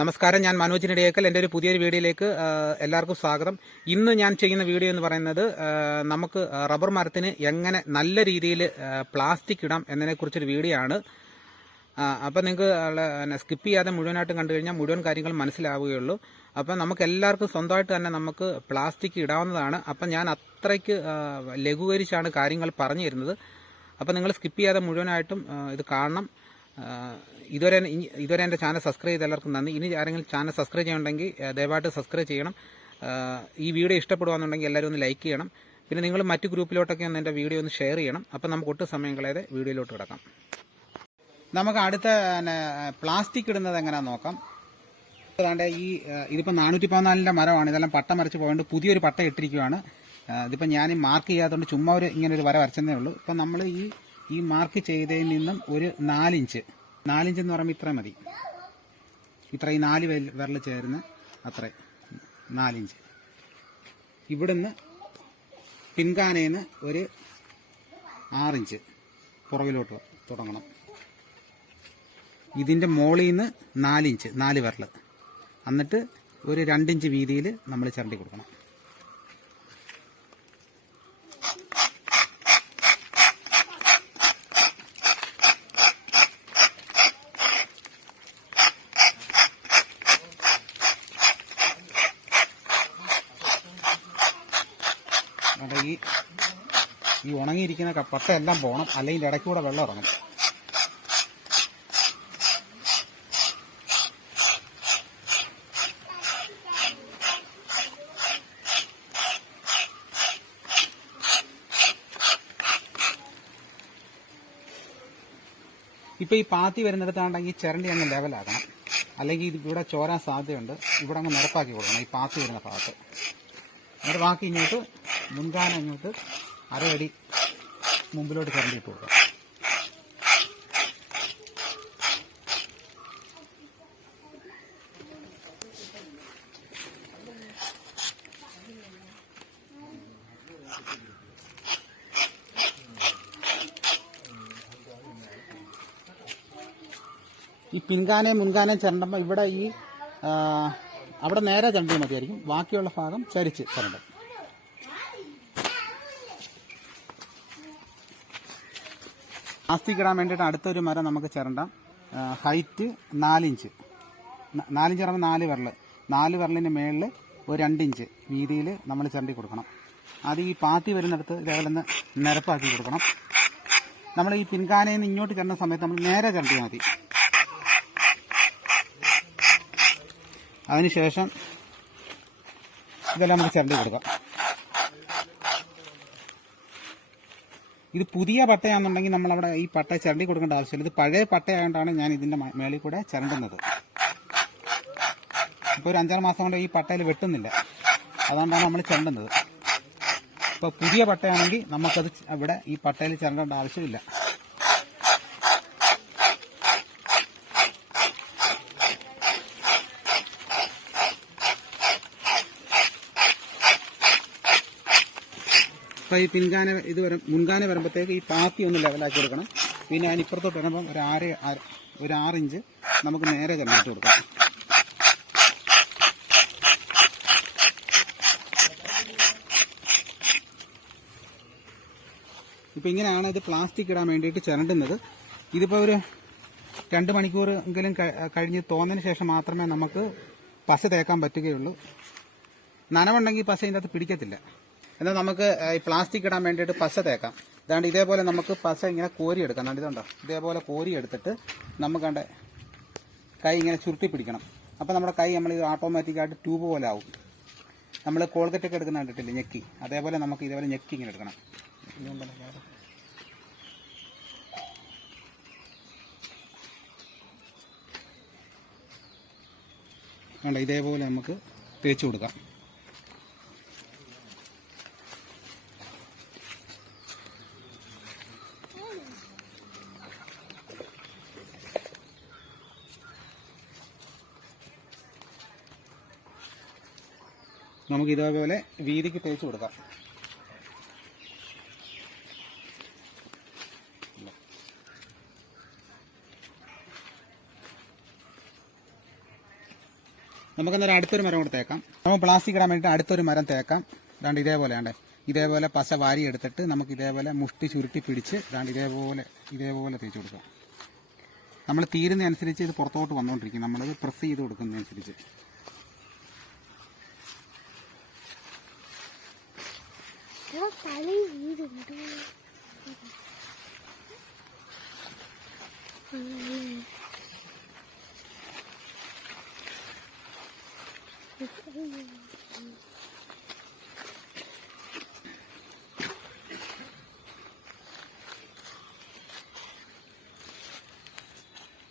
നമസ്കാരം ഞാൻ മനോജ് നെടിയേക്കൽ എന്റെ ഒരു പുതിയൊരു വീഡിയോയിലേക്ക് എല്ലാവർക്കും സ്വാഗതം. ഇന്ന് ഞാൻ ചെയ്യുന്ന വീഡിയോ എന്ന് പറയുന്നത് നമുക്ക് റബ്ബർ മരത്തിന് എങ്ങനെ നല്ല രീതിയിൽ പ്ലാസ്റ്റിക് ഇടാം എന്നതിനെക്കുറിച്ചൊരു വീഡിയോ ആണ്. അപ്പം നിങ്ങൾക്ക് സ്കിപ്പ് ചെയ്യാതെ മുഴുവനായിട്ടും കണ്ടു കഴിഞ്ഞാൽ മുഴുവൻ കാര്യങ്ങൾ മനസ്സിലാവുകയുള്ളൂ. അപ്പം നമുക്ക് എല്ലാവർക്കും സ്വന്തമായിട്ട് തന്നെ നമുക്ക് പ്ലാസ്റ്റിക് ഇടാവുന്നതാണ്. അപ്പം ഞാൻ അത്രയ്ക്ക് ലഘൂകരിച്ചാണ് കാര്യങ്ങൾ പറഞ്ഞു തരുന്നത് അപ്പം നിങ്ങൾ സ്കിപ്പ് ചെയ്യാതെ മുഴുവനായിട്ടും ഇത് കാണണം. ഇതുവരെ ഇതുവരെ എന്റെ ചാനൽ സബ്സ്ക്രൈബ് ചെയ്ത എല്ലാവർക്കും നന്ദി. ഇനി ആരെങ്കിലും ചാനൽ സബ്സ്ക്രൈബ് ചെയ്യുന്നുണ്ടെങ്കിൽ ദയവായിട്ട് സബ്സ്ക്രൈബ് ചെയ്യണം. ഈ വീഡിയോ ഇഷ്ടപ്പെടുവാന്നുണ്ടെങ്കിൽ എല്ലാവരും ഒന്ന് ലൈക്ക് ചെയ്യണം. പിന്നെ നിങ്ങൾ മറ്റു ഗ്രൂപ്പിലോട്ടൊക്കെ ഒന്ന് എന്റെ വീഡിയോ ഒന്ന് ഷെയർ ചെയ്യണം. അപ്പം നമുക്ക് ഒട്ടും സമയം കളയാതെ വീഡിയോയിലോട്ട് കിടക്കാം. നമുക്ക് അടുത്ത പ്ലാസ്റ്റിക് ഇടുന്നത് എങ്ങനെയാണെന്ന് നോക്കാം. അതാണ്ട് ഈ ഇതിപ്പോൾ നാനൂറ്റി പതിനാലിന്റെ മരമാണ്. ഇതെല്ലാം പട്ട മരച്ച് പോയതുകൊണ്ട് പുതിയൊരു പട്ട ഇട്ടിരിക്കുകയാണ് ഇതിപ്പോൾ ഞാൻ മാർക്ക് ചെയ്യാത്തതുകൊണ്ട് ചുമ്മാ ഒരു ഇങ്ങനെ ഒരു വര വരച്ചതേ ഉള്ളൂ. ഇപ്പം നമ്മൾ ഈ ഈ മാർക്ക് ചെയ്തതിൽ നിന്നും ഒരു നാലിഞ്ച്. നാലിഞ്ച് എന്ന് പറയുമ്പോൾ ഇത്ര മതി. ഇത്ര ഈ നാല് വിരൽ ചേർന്ന് അത്ര. നാലിഞ്ച്. ഇവിടുന്ന് പിൻകാനേന്ന് ഒരു ആറിഞ്ച്. പുറകിലോട്ട് തുടങ്ങണം. ഇതിന്റെ മോളിൽ നിന്ന് നാലിഞ്ച്. നാല് വിരൽ എന്നിട്ട് ഒരു രണ്ടിഞ്ച് വീതിയിൽ നമ്മൾ ചിരണ്ടി കൊടുക്കണം. ഈ ഈ ഉണങ്ങിയിരിക്കുന്ന പട്ടയെല്ലാം പോകണം അല്ലെങ്കിൽ ഇടയ്ക്ക് കൂടെ വെള്ളം ഇറങ്ങും. ഇപ്പൊ ഈ പാത്തി വരുന്നിടത്താണെങ്കിൽ ചിരണ്ടി അങ്ങ് ലെവലാക്കണം. അല്ലെങ്കിൽ ഇത് ഇവിടെ ചോരാൻ സാധ്യതയുണ്ട്. ഇവിടെ അങ്ങ് നിരപ്പാക്കി കൊടുക്കണം ഈ പാത്തി വരുന്ന ഭാഗത്ത്. എന്നിട്ട് ബാക്കി ഇങ്ങോട്ട് മുൻകാലം ഇങ്ങോട്ട് അരയടി മുമ്പിലോട്ട് ചിരണ്ടി ഇട്ട് ഈ പിൻകാനയും മുൻകാനയും ചിരണ്ടുമ്പോൾ ഇവിടെ ഈ അവിടെ നേരെ ചിരണ്ടിയാൽ മതിയായിരിക്കും. ബാക്കിയുള്ള ഭാഗം ചരിച്ച് ചിരണ്ടും. ഇടാൻ വേണ്ടിയിട്ട് അടുത്തൊരു മരം നമുക്ക് ചേരണ്ട. ഹൈറ്റ് നാലിഞ്ച്. നാലിഞ്ച് പറയുമ്പോൾ നാല് വിരൽ നാല് വിരലിന്റെ മേളിൽ ഒരു രണ്ടിഞ്ച്. വീതിയിൽ നമ്മൾ ചിരണ്ടി കൊടുക്കണം. അത് ഈ പാത്തി വരുന്നിടത്ത് ഇതേപോലെ ഒന്ന് നിരപ്പാക്കി കൊടുക്കണം. നമ്മൾ ഈ പിൻകാനയിൽ നിന്ന് ഇങ്ങോട്ട് ചെല്ലുന്ന സമയത്ത് നമ്മൾ നേരെ ചിരണ്ടിയാൽ മതി. അതിനുശേഷം ഇതെല്ലാം നമുക്ക് ചിരണ്ടി കൊടുക്കാം. ഇത് പുതിയ പട്ടയാണെന്നുണ്ടെങ്കിൽ നമ്മളവിടെ ഈ പട്ട ചിരണ്ടി കൊടുക്കേണ്ട ആവശ്യമില്ല. ഇത് പഴയ പട്ടയായതുകൊണ്ടാണ് ഞാൻ ഇതിന്റെ മേളിൽ കൂടെ ചിരണ്ടുന്നത്. ഇപ്പോൾ ഒരു അഞ്ചാറ് മാസം കൊണ്ട് ഈ പട്ടയിൽ വെട്ടുന്നില്ല. അതുകൊണ്ടാണ് നമ്മൾ ചിരണ്ടുന്നത്. ഇപ്പോൾ പുതിയ പട്ടയാണെങ്കിൽ നമുക്കത് ഇവിടെ ഈ പട്ടയിൽ ചിരണ്ടേണ്ട ആവശ്യമില്ല. അപ്പോൾ ഈ പിൻകാന ഇത് വരും മുൻകാന വരുമ്പോഴത്തേക്ക് ഈ പാത്തി ഒന്ന് ലെവലാക്കി കൊടുക്കണം പിന്നെ അതിന് ഇപ്പുറത്തോട്ട് വരുമ്പം ഒരു ആറ് ഒരു ആറിഞ്ച് നമുക്ക് നേരെ ചെന്നിട്ട് കൊടുക്കാം. ഇപ്പം ഇങ്ങനെയാണ് ഇത് പ്ലാസ്റ്റിക് ഇടാൻ വേണ്ടിയിട്ട് ചിരണ്ടുന്നത്. ഇതിപ്പോൾ ഒരു രണ്ട് മണിക്കൂർ എങ്കിലും കഴി- കഴിഞ്ഞ് തോന്നിന് ശേഷം മാത്രമേ നമുക്ക് പശ തേക്കാൻ പറ്റുകയുള്ളൂ. നനവുണ്ടെങ്കിൽ പശ ഇതിന്റെ അകത്ത് പിടിക്കത്തില്ല. എന്നാൽ നമുക്ക് ഈ പ്ലാസ്റ്റിക് ഇടാൻ വേണ്ടിയിട്ട് പശ തേക്കാം. ഇതാണ്ട് ഇതേപോലെ നമുക്ക് പശ ഇങ്ങനെ കോരി കോരിയെടുക്കാം. കണ്ടോ ഇതുണ്ടോ? ഇതേപോലെ കോരി എടുത്തിട്ട് നമുക്ക് കണ്ട കൈ ഇങ്ങനെ ചുരുട്ടി പിടിക്കണം. അപ്പോൾ നമ്മുടെ കൈ നമ്മൾ ഇത് ഓട്ടോമാറ്റിക്കായിട്ട് ട്യൂബ് പോലെ ആവും. നമ്മൾ കോൾഗറ്റ് ഒക്കെ എടുക്കുന്ന കണ്ടിട്ടില്ലേ? ഞെക്കി. അതേപോലെ നമുക്ക് ഇതേപോലെ ഞെക്കി ഇങ്ങനെ എടുക്കണം. കണ്ടോ? ഇതേപോലെ നമുക്ക് തേച്ച് കൊടുക്കാം. നമുക്ക് ഇതേപോലെ വീതിക്ക് തേച്ച് കൊടുക്കാം. നമുക്കെന്നൊരു അടുത്തൊരു മരം കൂടെ തേക്കാം. നമുക്ക് പ്ലാസ്റ്റിക് ഇടാൻ വേണ്ടിയിട്ട് അടുത്തൊരു മരം തേക്കാം. ഇതാണ്ട് ഇതേപോലെ ആണ്ടേ? ഇതേപോലെ പശ വാരി എടുത്തിട്ട് നമുക്ക് ഇതേപോലെ മുഷ്ടി ചുരുട്ടി പിടിച്ച് ഇതാണ്ട് ഇതേപോലെ ഇതേപോലെ തേച്ച് കൊടുക്കാം. നമ്മൾ തീരുന്നതനുസരിച്ച് ഇത് പുറത്തോട്ട് വന്നുകൊണ്ടിരിക്കും നമ്മളത് പ്രസ് ചെയ്ത് കൊടുക്കുന്നതനുസരിച്ച്. വീടുണ്ട്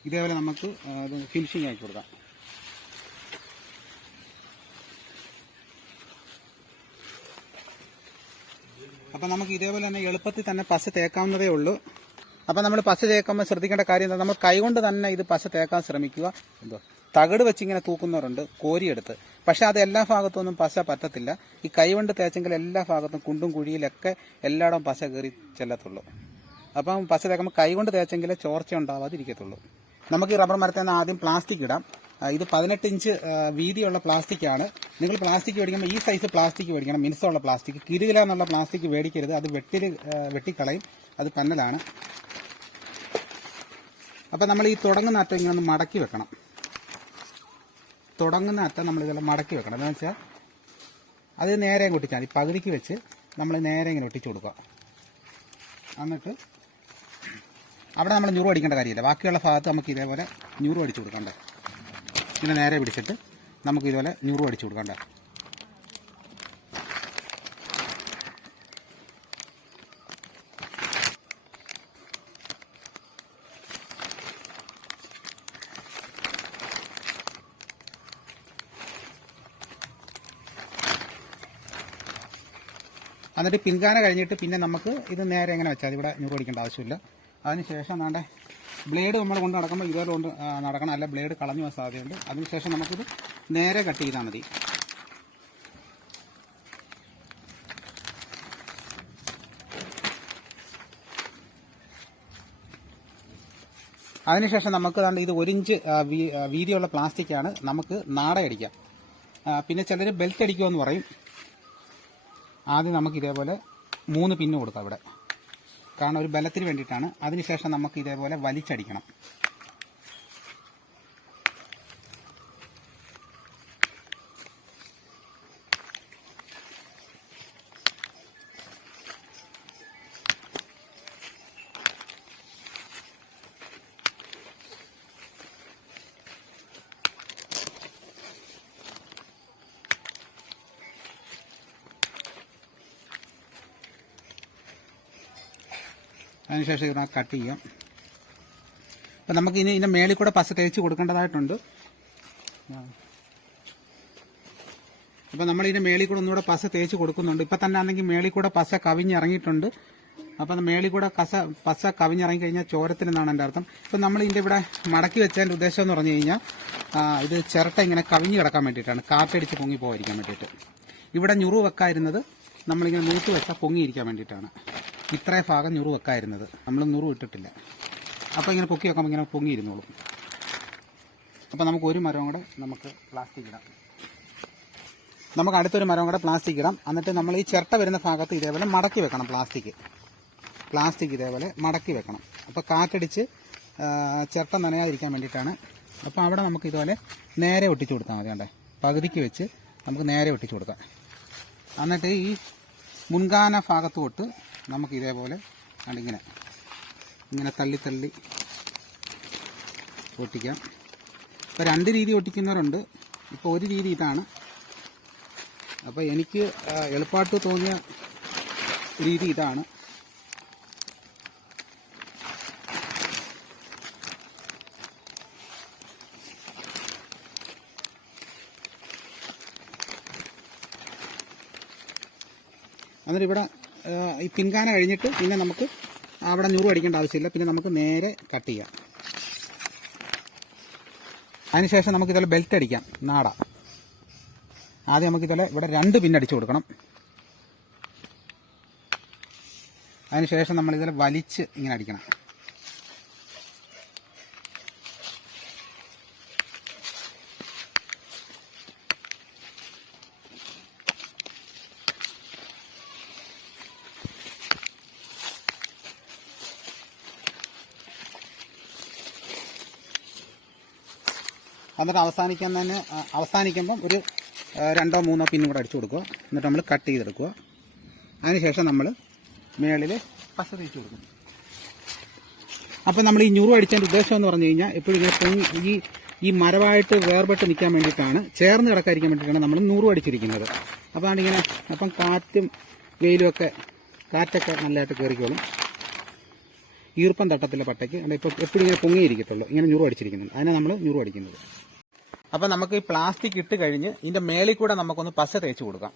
ഇതേപോലെ നമുക്ക് ഫിനിഷിംഗ് ആക്കി കൊടുക്കാം. അപ്പം നമുക്ക് ഇതേപോലെ തന്നെ എളുപ്പത്തിൽ തന്നെ പശ തേക്കാവുന്നതേ ഉള്ളൂ. അപ്പം നമ്മൾ പശ തേക്കുമ്പോൾ ശ്രദ്ധിക്കേണ്ട കാര്യം എന്താ? നമ്മൾ കൈകൊണ്ട് തന്നെ ഇത് പശ തേക്കാൻ ശ്രമിക്കുക. എന്തോ? തകട് വെച്ചിങ്ങനെ തൂക്കുന്നവരുണ്ട് കോരിയെടുത്ത്. പക്ഷെ അത് എല്ലാ ഭാഗത്തൊന്നും പശ പറ്റത്തില്ല. ഈ കൈകൊണ്ട് തേച്ചെങ്കിൽ എല്ലാ ഭാഗത്തും കുണ്ടും കുഴിയിലൊക്കെ എല്ലായിടവും പശ കയറി ചെല്ലത്തുള്ളൂ. അപ്പം പശ തേക്കുമ്പോൾ കൈകൊണ്ട് തേച്ചെങ്കിലേ ചോർച്ച ഉണ്ടാവാതിരിക്കത്തുള്ളൂ. നമുക്ക് ഈ റബ്ബർ മരത്തിൽ നിന്ന് ആദ്യം പ്ലാസ്റ്റിക് ഇടാം. ഇത് പതിനെട്ട് ഇഞ്ച് വീതിയുള്ള പ്ലാസ്റ്റിക് ആണ്. നിങ്ങൾ പ്ലാസ്റ്റിക് മേടിക്കുമ്പോൾ ഈ സൈസ് പ്ലാസ്റ്റിക് മേടിക്കണം. മിനുസമുള്ള പ്ലാസ്റ്റിക് കിരുകില എന്നുള്ള പ്ലാസ്റ്റിക് മേടിക്കരുത്. അത് വെട്ടി വെട്ടിക്കളയും. അത് പന്നലാണ് അപ്പം നമ്മൾ ഈ തുടങ്ങുന്ന അറ്റം ഇങ്ങനെ ഒന്ന് മടക്കി വെക്കണം. തുടങ്ങുന്ന അറ്റം നമ്മൾ ഇതെല്ലാം മടക്കി വെക്കണം. എന്താണെന്ന് വെച്ചാൽ അത് നേരെ ഒട്ടിച്ചാൽ മതി. പകുതിക്ക് വെച്ച് നമ്മൾ നേരെ ഇങ്ങനെ ഒട്ടിച്ചു കൊടുക്കുക. എന്നിട്ട് അവിടെ നമ്മൾ ഞുറു അടിക്കേണ്ട കാര്യമില്ല. ബാക്കിയുള്ള ഭാഗത്ത് നമുക്ക് ഇതേപോലെ ഞുറു അടിച്ചു കൊടുക്കണ്ടേ ഇങ്ങനെ നേരെ പിടിച്ചിട്ട് നമുക്ക് ഇതുപോലെ ഞുറു അടിച്ചു കൊടുക്കണ്ട എന്നിട്ട് പിൻകാന കഴിഞ്ഞിട്ട് പിന്നെ നമുക്ക് ഇത് നേരെ എങ്ങനെ വെച്ചാൽ ഇവിടെ ഞുറു അടിക്കേണ്ട ആവശ്യമില്ല. അതിനുശേഷം നാണ്ടെ ബ്ലേഡ് നമ്മൾ കൊണ്ട് നടക്കുമ്പോൾ ഇതുപോലെ കൊണ്ട് നടക്കണം. അല്ല ബ്ലേഡ് കളഞ്ഞു പോകാൻ സാധ്യതയുണ്ട്. അതിനുശേഷം നമുക്കിത് നേരെ കട്ട് ചെയ്താൽ മതി. അതിനുശേഷം നമുക്ക് ഇത് ഒരു ഇഞ്ച് വീതിയുള്ള പ്ലാസ്റ്റിക്കാണ് നമുക്ക് നാടയടിക്കാം പിന്നെ ചിലർ ബെൽറ്റ് അടിക്കുമെന്ന് പറയും. ആദ്യം നമുക്ക് ഇതേപോലെ മൂന്ന് പിന്ന് കൊടുക്കാം ഇവിടെ. കാരണം ഒരു ബലത്തിന് വേണ്ടിയിട്ടാണ്. അതിനുശേഷം നമുക്ക് ഇതേപോലെ വലിച്ചടിക്കണം. അതിനുശേഷം ഇതിനെ കട്ട് ചെയ്യാം. അപ്പം നമുക്ക് ഇനി ഇതിന്റെ മേളിൽ കൂടെ പശ തേച്ച് കൊടുക്കേണ്ടതായിട്ടുണ്ട്. അപ്പം നമ്മൾ ഇതിന്റെ മേളിൽ കൂടെ ഒന്നുകൂടെ പശ തേച്ച് കൊടുക്കുന്നുണ്ട്. ഇപ്പം തന്നെ ആണെങ്കിൽ മേളിൽ കൂടെ പശ കവിഞ്ഞിറങ്ങിയിട്ടുണ്ട്. അപ്പം മേളിൽ കൂടെ കസ പശ കവിഞ്ഞിറങ്ങി കഴിഞ്ഞാൽ ചോരത്തിനെന്നാണ് എന്റെ അർത്ഥം. ഇപ്പം നമ്മൾ ഇതിന്റെ ഇവിടെ മടക്കി വെച്ചതിന്റെ ഉദ്ദേശം എന്ന് പറഞ്ഞു കഴിഞ്ഞാൽ ഇത് ചിരട്ട ഇങ്ങനെ കവിഞ്ഞ് കിടക്കാൻ വേണ്ടിയിട്ടാണ്. കാറ്റടിച്ച് പൊങ്ങി പോകാതിരിക്കാൻ വേണ്ടിയിട്ട്. ഇവിടെ ഞുറു വെക്കാതിരുന്നത് നമ്മളിങ്ങനെ നൂത്ത് വെച്ചാൽ പൊങ്ങിയിരിക്കാൻ വേണ്ടിയിട്ടാണ്. ഇത്രേ ഭാഗം ഞുറു വെക്കായിരുന്നത്. നമ്മൾ നുറു ഇട്ടിട്ടില്ല. അപ്പോൾ ഇങ്ങനെ പൊക്കി വെക്കുമ്പോൾ ഇങ്ങനെ പൊങ്ങിയിരുന്നോളും. അപ്പോൾ നമുക്ക് ഒരു മരം കൂടെ നമുക്ക് പ്ലാസ്റ്റിക് ഇടാം. നമുക്ക് അടുത്തൊരു മരം കൂടെ പ്ലാസ്റ്റിക് ഇടാം. എന്നിട്ട് നമ്മൾ ഈ ചിരട്ട വരുന്ന ഭാഗത്ത് ഇതേപോലെ മടക്കി വെക്കണം പ്ലാസ്റ്റിക് പ്ലാസ്റ്റിക് ഇതേപോലെ മടക്കി വെക്കണം. അപ്പോൾ കാറ്റടിച്ച് ചിരട്ട നനയാതിരിക്കാൻ വേണ്ടിയിട്ടാണ്. അപ്പോൾ അവിടെ നമുക്ക് ഇതുപോലെ നേരെ ഒട്ടിച്ചു കൊടുത്താൽ മതി കണ്ടേ. പകുതിക്ക് വെച്ച് നമുക്ക് നേരെ ഒട്ടിച്ചു കൊടുക്കാം. എന്നിട്ട് ഈ മുൻകാന ഭാഗത്ത് തൊട്ട് നമുക്ക് ഇതേപോലെ ഇങ്ങനെ ഇങ്ങനെ തള്ളി തള്ളി ഒട്ടിക്കാം. ഇപ്പോൾ രണ്ട് രീതി ഒട്ടിക്കുന്നവരുണ്ട്. ഇപ്പോൾ ഒരു രീതി ഇതാണ്. അപ്പോൾ എനിക്ക് എളുപ്പമായിട്ട് തോന്നിയ രീതി ഇതാണ്. അന്നേരം ഇവിടെ ഈ പിൻകാന കഴിഞ്ഞിട്ട് പിന്നെ നമുക്ക് അവിടെ ഞൂറ് അടിക്കേണ്ട ആവശ്യമില്ല. പിന്നെ നമുക്ക് നേരെ കട്ട് ചെയ്യാം. അതിനുശേഷം നമുക്ക് ഇതുപോലെ ബെൽറ്റ് അടിക്കാം. നാട. ആദ്യം നമുക്ക് ഇതുപോലെ ഇവിടെ രണ്ട് പിൻ അടിച്ചു കൊടുക്കണം. അതിനുശേഷം നമ്മൾ ഇതുപോലെ വലിച്ച് ഇങ്ങനെ അടിക്കണം. എന്നിട്ട് അവസാനിക്കാൻ തന്നെ അവസാനിക്കുമ്പം ഒരു രണ്ടോ മൂന്നോ പിന്നും കൂടെ അടിച്ചു കൊടുക്കുക. എന്നിട്ട് നമ്മൾ കട്ട് ചെയ്തെടുക്കുക. അതിനുശേഷം നമ്മൾ മേളിൽ പശ തേച്ച് കൊടുക്കും. അപ്പം നമ്മൾ ഈ ഞുറു അടിച്ചതിന്റെ ഉദ്ദേശം എന്ന് പറഞ്ഞു കഴിഞ്ഞാൽ എപ്പോഴും ഇങ്ങനെ ഈ ഈ മരമായിട്ട് വേർപെട്ട് നിൽക്കാൻ വേണ്ടിയിട്ടാണ് ചേർന്ന് കിടക്കാതിരിക്കാൻ വേണ്ടിയിട്ടാണ് നമ്മൾ നൂറ് അടിച്ചിരിക്കുന്നത്. അപ്പോൾ ഇങ്ങനെ അപ്പം കാറ്റും വെയിലും ഒക്കെ കാറ്റൊക്കെ നല്ലതായിട്ട് കയറിക്കോളും ഈർപ്പം തട്ടത്തിലെ പട്ടയ്ക്ക് അല്ല ഇപ്പോൾ എപ്പോഴും ഇങ്ങനെ പൊങ്ങിയിരിക്കത്തുള്ളൂ. ഇങ്ങനെ ഞുറു അടിച്ചിരിക്കുന്നുണ്ട്. അതിനെ നമ്മൾ ഞുറു അടിക്കുന്നത്. അപ്പം നമുക്ക് ഈ പ്ലാസ്റ്റിക് ഇട്ട് കഴിഞ്ഞ് ഇതിന്റെ മേളിൽ കൂടെ നമുക്കൊന്ന് പശ തേച്ച് കൊടുക്കാം.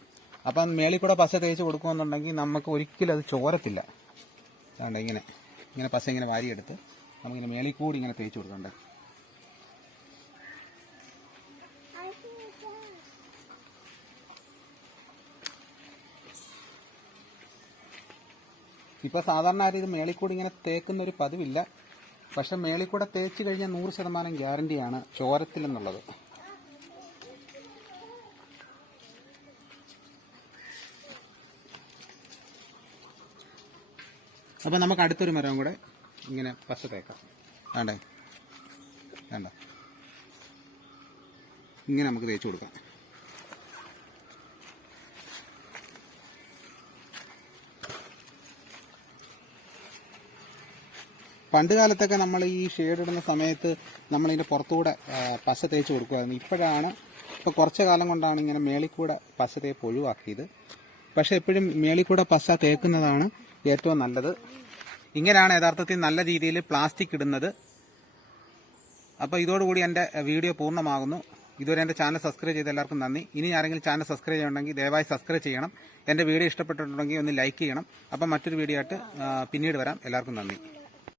അപ്പം മേളിൽ കൂടെ പശ തേച്ച് കൊടുക്കുമെന്നുണ്ടെങ്കിൽ നമുക്ക് ഒരിക്കലും അത് ചോരത്തില്ല. അതുകൊണ്ട് ഇങ്ങനെ ഇങ്ങനെ പശ ഇങ്ങനെ വാരിയെടുത്ത് നമുക്കിങ്ങനെ മേളിൽ കൂടി ഇങ്ങനെ തേച്ച് കൊടുക്കണ്ടേ ഇപ്പൊ സാധാരണ ആരും ഇത് കൂടി ഇങ്ങനെ തേക്കുന്ന ഒരു പതിവില്ല. പക്ഷെ മേളിൽ കൂടെ തേച്ച് കഴിഞ്ഞാൽ നൂറ് ശതമാനം ഗ്യാരണ്ടിയാണ് ചോരത്തിലെന്നുള്ളത്. അപ്പൊ നമുക്ക് അടുത്തൊരു മരം കൂടെ ഇങ്ങനെ പശ തേക്കാം. വേണ്ടേ വേണ്ട ഇങ്ങനെ നമുക്ക് തേച്ച് കൊടുക്കാം. പണ്ട് കാലത്തൊക്കെ നമ്മൾ ഈ ഷെയ്ഡ് ഇടുന്ന സമയത്ത് നമ്മളിതിന്റെ പുറത്തുകൂടെ ആ, പശ തേച്ച് കൊടുക്കുമായിരുന്നു ഇപ്പോഴാണ് ഇപ്പോൾ കുറച്ച് കാലം കൊണ്ടാണ് ഇങ്ങനെ മേളിൽ കൂടെ പശ തേപ്പ് ഒഴിവാക്കിയത്. പക്ഷെ എപ്പോഴും മേളിൽ കൂടെ പശ തേക്കുന്നതാണ് ഏറ്റവും നല്ലത്. ഇങ്ങനെയാണ് യഥാർത്ഥത്തിൽ നല്ല രീതിയിൽ പ്ലാസ്റ്റിക് ഇടുന്നത്. അപ്പോൾ ഇതോടുകൂടി എന്റെ വീഡിയോ പൂർണമാകുന്നു. ഇതുവരെ എന്റെ ചാനൽ സബ്സ്ക്രൈബ് ചെയ്ത എല്ലാവർക്കും നന്ദി. ഇനി ആരെങ്കിലും ചാനൽ സബ്സ്ക്രൈബ് ചെയ്യണമെങ്കിൽ ദയവായി സബ്സ്ക്രൈബ് ചെയ്യണം. എന്റെ വീഡിയോ ഇഷ്ടപ്പെട്ടിട്ടുണ്ടെങ്കിൽ ഒന്ന് ലൈക്ക് ചെയ്യണം. അപ്പം മറ്റൊരു വീഡിയോ ആയിട്ട് പിന്നീട് വരാം. എല്ലാവർക്കും നന്ദി.